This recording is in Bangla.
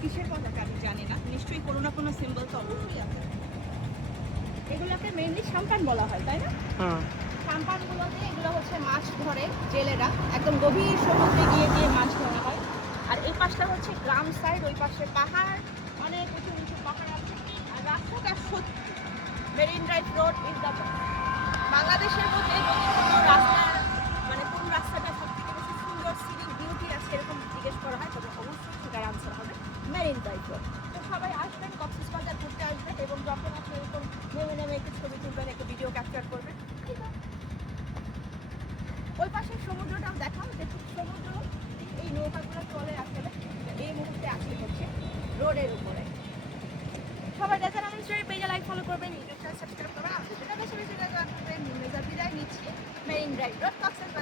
কিসের পতাকা আমি জানি না, নিশ্চয়ই কোনো না কোনো সিম্বল তো অবশ্যই আছে। এগুলোকে মেইনলি সাম্পান বলা হয়, তাই না? সাম্পানগুলোতে এগুলো হচ্ছে মাছ ধরে জেলেরা, একদম গভীর সমুদ্রে গিয়ে গিয়ে মাছ ধরা হয়। আর এই পাশটা হচ্ছে গ্রাম সাইড, ওই পাশে পাহাড়, অনেক উঁচু উঁচু পাহাড় আছে। আর রাস্তাটা সত্যি marine drive road is the বাংলাদেশের মধ্যে যদি কোনো রাস্তার মানে কোন রাস্তাটা সবথেকে বেশি সুন্দর সিনিক বিউটি আছে এরকম জিজ্ঞেস করা হয়, তবে অবশ্যই সেটার আনসার হবে মেরিন ড্রাইভ রোড। তো সবাই আসবেন, কক্সবাজার ঘুরতে আসবেন এবং যখন আপনি এরকম নেমে নেমে একটু ছবি তুলবেন, একটু ভিডিও ক্যাপচার করবেন। ঠিক আছে, ওই পাশের সমুদ্রটাও দেখাও, যে সমুদ্র এই নৌকাগুলো চলে আসলে এই মুহূর্তে আসলে হচ্ছে রোডের উপরে। সবাই দেখেন আমি পেজে লাইক ফলো করবেন, ইউটিউব চ্যানেল সাবস্ক্রাইব করবেন, আমাদের জন্য বেশি বেশি বিদায় নিচ্ছি মেরিন ড্রাইভ রোড কক্সবাজার।